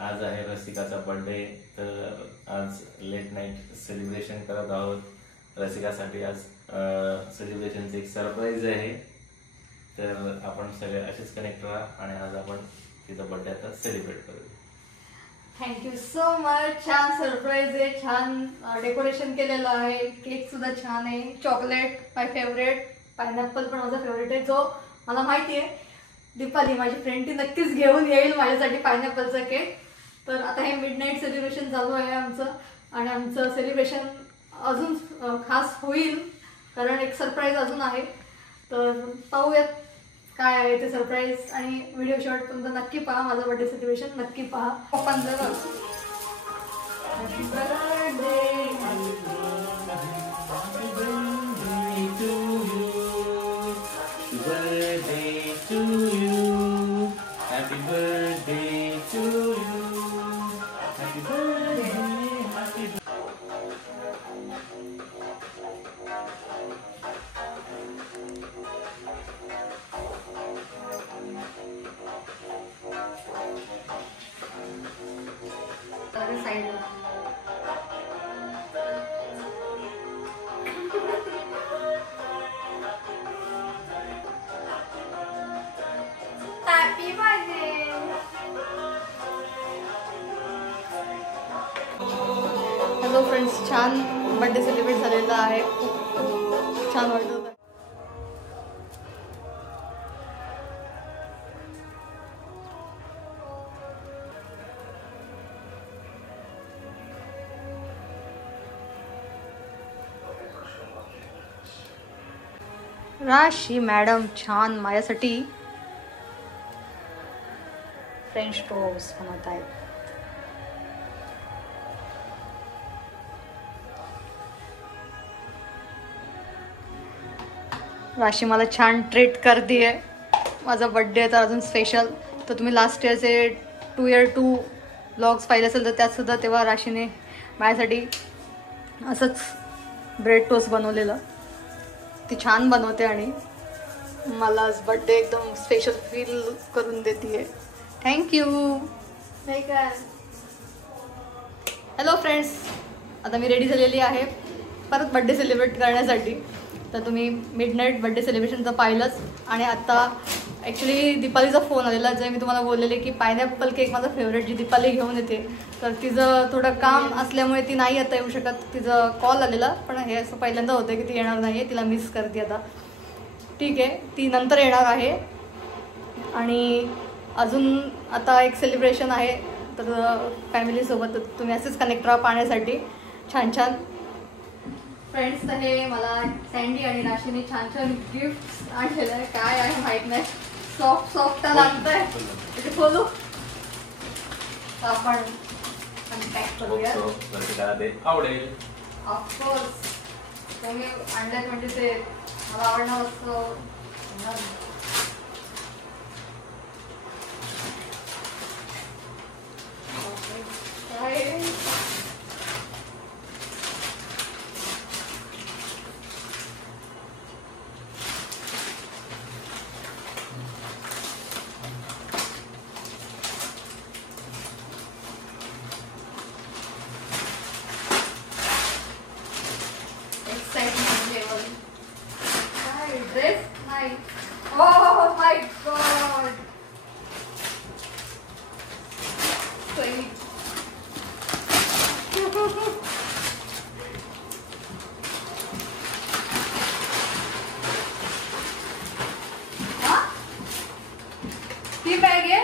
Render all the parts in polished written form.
आज आहे रसिकाचा बर्थडे, तर आज लेट नाईट सेलिब्रेशन करत आहोत रसिकासाठी। आज सेलिब्रेशनचं एक सरप्राईज आहे, तर आपण सगळे असेच कनेक्ट राहा आणि आज आपण तिचा बर्थडे आता सेलिब्रेट करू। Thank you so much. छान सरप्राईज आहे, छान डेकोरेशन केलेलं आहे, केक सुद्धा छान आहे, चॉकलेट माय फेवरेट, पायनॅपल पण माझा फेवरेट आहे, जो मला माहिती आहे दीपाली माझी फ्रेंड ती नक्कीच घेऊन येईल माझ्यासाठी पायनॅपलचा केक। तर आता हे मिडनाईट सेलिब्रेशन चालू आहे आमचं, आणि आमचं सेलिब्रेशन अजून खास होईल कारण एक सरप्राईज अजून आहे। तर पाहूयात काय आहे ते सरप्राईज, आणि व्हिडिओ शेवटपर्यंत नक्की पहा, माझं बर्थडे सेलिब्रेशन नक्की पहा। Open the happy birthday Happy birthday to you. Happy birthday, happy birthday. Happy birthday. Hello friends, छान बर्थडे सेलिब्रेट झालेला आहे, खूप छान वाटत होतं। राशी मॅडम छान माझ्यासाठी फ्रेंच टोस्ट बनवत आहेत। राशी मला छान ट्रीट करते, माझा बर्थडे तर अजून स्पेशल। तर तुम्ही लास्ट इयरचे 2 year 2 ब्लॉग्स पाहिले असेल तर त्यात सुद्धा तेव्हा राशीने माझ्यासाठी असंच ब्रेड टोस्ट बनवलेलं। ती छान बनवते आणि मला आज बर्थडे एकदम स्पेशल फील करून देते। थँक्यू। नाही काय। हॅलो फ्रेंड्स, आता मी रेडी झालेली आहे परत बर्थडे सेलिब्रेट करण्यासाठी। तर तुम्ही मिडनाईट बर्थडे सेलिब्रेशनचं पाहिलंच, आणि आता ॲक्च्युली दीपालीचा फोन आलेला, जे मी तुम्हाला बोललेले की पायनॅपल केक माझा फेवरेट जी दीपाली घेऊन येते, तर तिचं थोडं काम असल्यामुळे ती नाही आता येऊ शकत। तिचं कॉल आलेला, पण हे असं पहिल्यांदा होतं की ती येणार नाही आहे, तिला मिस करते आता। ठीक आहे, ती नंतर येणार आहे। आणि अजून आता एक सेलिब्रेशन आहे, तर फॅमिलीसोबत तुम्ही असेच कनेक्ट राहा पाहण्यासाठी छान छान फ्रेंड्स। तर हे मला सँडी आणि राशीने छान छान गिफ्ट आणलेलं आहे, काय आहे माहित नाही, सॉफ्ट सॉफ्ट लागतंय, ते खोलू आपण अनपॅक करूया। आवडेल ऑफकोर्स, तुम्ही आणलं म्हणजे ते मला आवडणार असतं। ड्रेस नाही, ओह माय गॉड, ती बॅग आहे,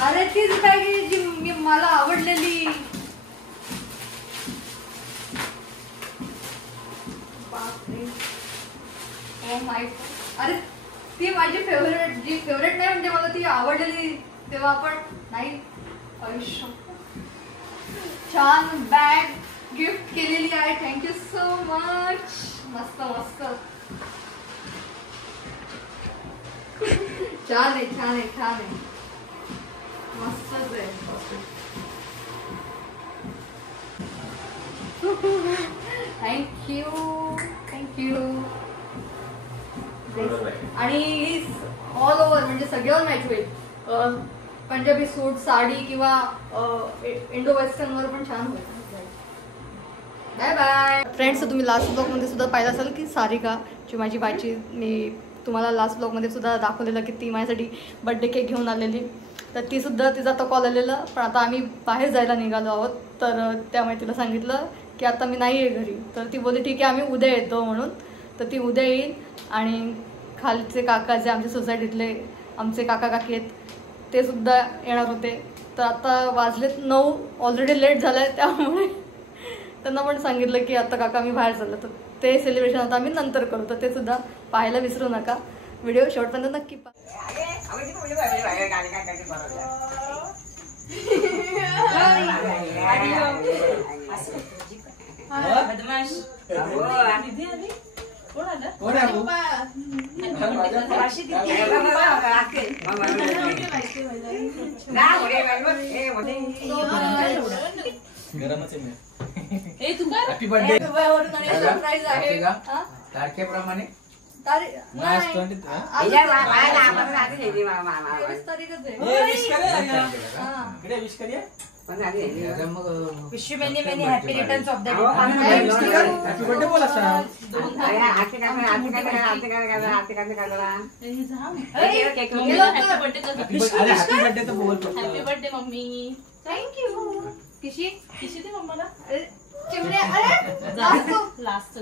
अरे तीच बॅग आहे जी मला आवडलेली। अरे ती माझी फेवरेट, जी फेवरेट नाही म्हणजे मला ती आवडलेली तेव्हा आपण नाही। आयुष्य छान बॅग गिफ्ट केलेली आहे, थँक्यू सो मच। मस्त मस्त छान आहे, छान आहे, छान आहे, मस्तच आहे। Thank you thank you. आणि ऑल ओव्हर म्हणजे सगळ्यावर मॅच होईल। पंजाबी सूट, साडी किंवा इंडो वेस्टर्नवर पण छान होईल. Bye bye friends. तुम्ही लास्ट ब्लॉगमध्ये सुद्धा पाहिलं असेल की सारिका जी माझी बायची, मी तुम्हाला लास्ट ब्लॉगमध्ये सुद्धा दाखवलेलं की ती माझ्यासाठी बड्डे केक घेऊन आलेली. तर ती सुद्धा तिचा आता कॉल आलेला, पण आता आम्ही बाहेर जायला निघालो आहोत. तर त्यामुळे तिला सांगितलं की आता मी नाही आहे घरी. तर ती बोलली ठीक आहे आम्ही उद्या येतो म्हणून. तर ती उद्या येईल. आणि खालचे काका जे आमच्या सोसायटीतले आमचे काका काकी आहेत ते सुद्धा येणार होते. तर आता वाजलेत 9, ऑलरेडी लेट झालं आहे. त्यामुळे त्यांना पण सांगितलं की आता काका आम्ही बाहेर चाललो. तर ते सेलिब्रेशन आता आम्ही नंतर करू. तर ते सुद्धा पाहायला विसरू नका. व्हिडिओ शेवटपर्यंत नक्की पहा. सरप्राईज आहे तारखेप्रमाणे Wish you many happy returns of the day. Happy birthday बोला सर. हॅपी बर्थडे तर बोल. Happy birthday mummy. थँक्यू. किशी किशी दे मम्माला. चिमणे. अरे last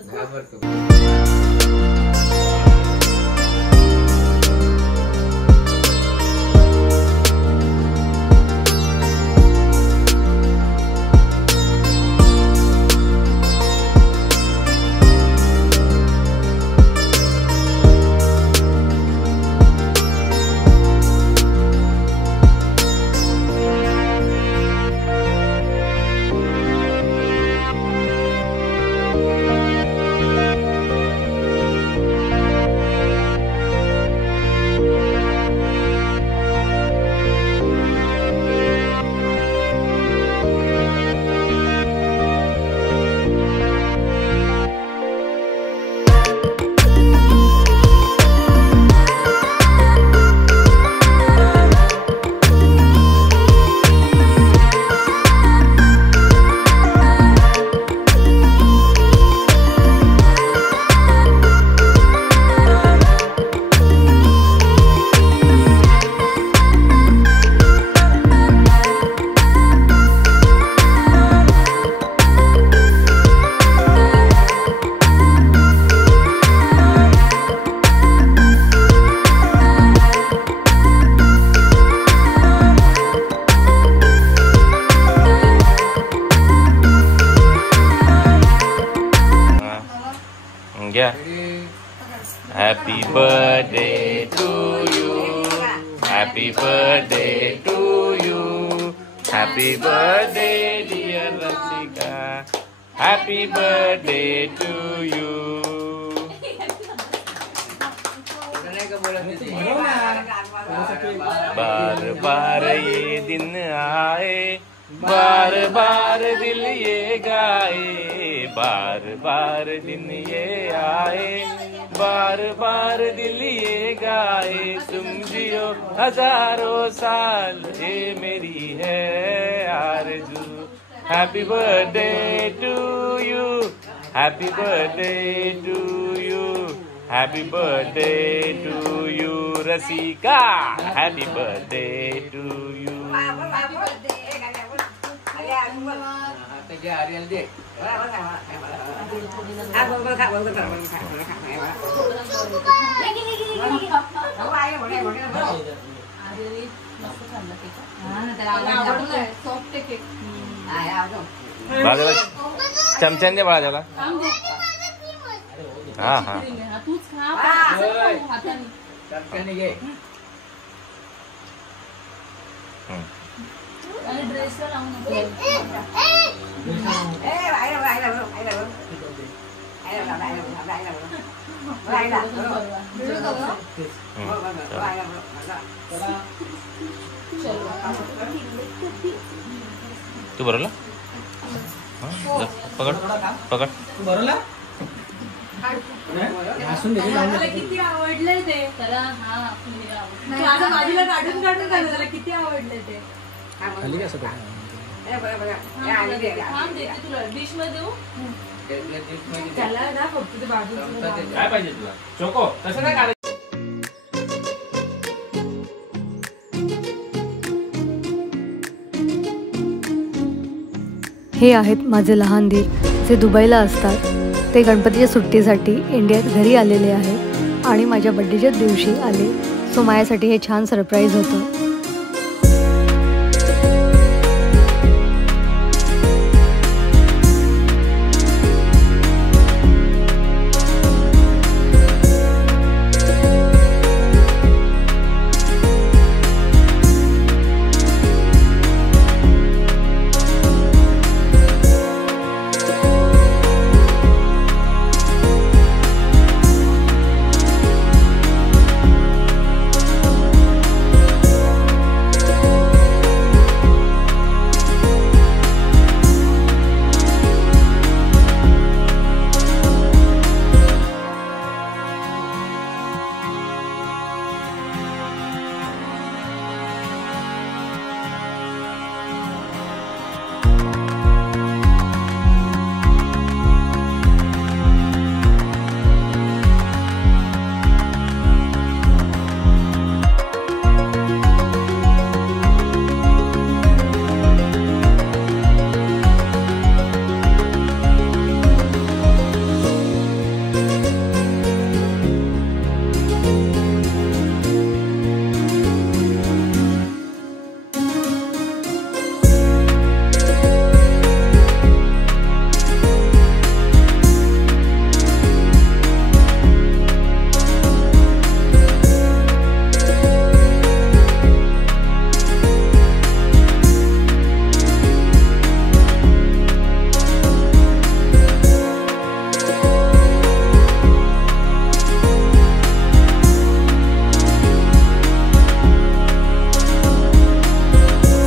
Happy birthday to you. Happy birthday to you. Happy birthday dear Rasika. Happy birthday to you. बार बार ये दिन आए, बार बार दिल ये गाए, बार बार दिन ये आए, बार बार दिल ये गाए, तुम जियो हजारों साल, ये मेरी है आरज़ू. Happy birthday to you, happy birthday to you, happy birthday to you Rasika, happy birthday to you. चमच्याने दे बाळा त्याला. हा हा तूच खा. आणि ड्रेसला लावून तू बरोला पकड पकड बरोला हसून देते जाऊन मला दे. किती आवडलंय ते. त्याला हा मुलगा आवडतो. तू आता बाजूला काढून काढून झालं त्याला किती आवडलंय ते. खाली कसं काय? थांब, देते तुला डिश मध्ये देऊ. त्याला ना फक्त ते बाजूला काय पाहिजे तुला चोको तसं काय करायचं. हे आहेत माझे लहान दीर जे दुबईला असतात. ते गणपतीच्या सुट्टीसाठी इंडियात घरी आलेले आहेत आणि माझ्या बड्डेच्याच दिवशी आले. सो माझ्यासाठी हे छान सरप्राईज होतं.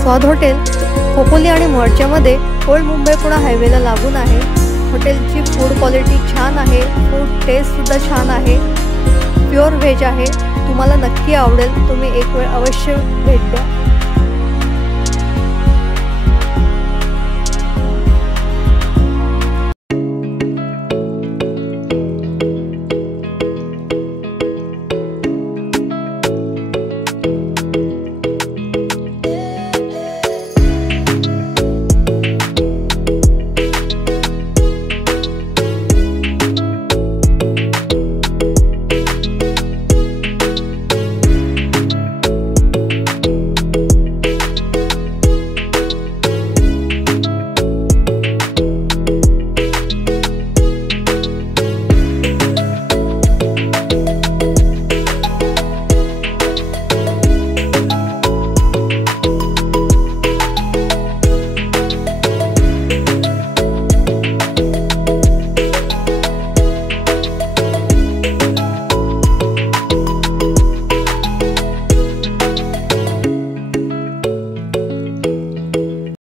स्वाद हॉटेल खोपोली आणि मोर्चामध्ये ओल्ड मुंबई पुणे हायवेला लागून आहे. हॉटेलची फूड क्वालिटी छान आहे. फूड टेस्टसुद्धा छान आहे. प्युअर व्हेज आहे. तुम्हाला नक्की आवडेल. तुम्ही एक वेळ अवश्य भेट द्या.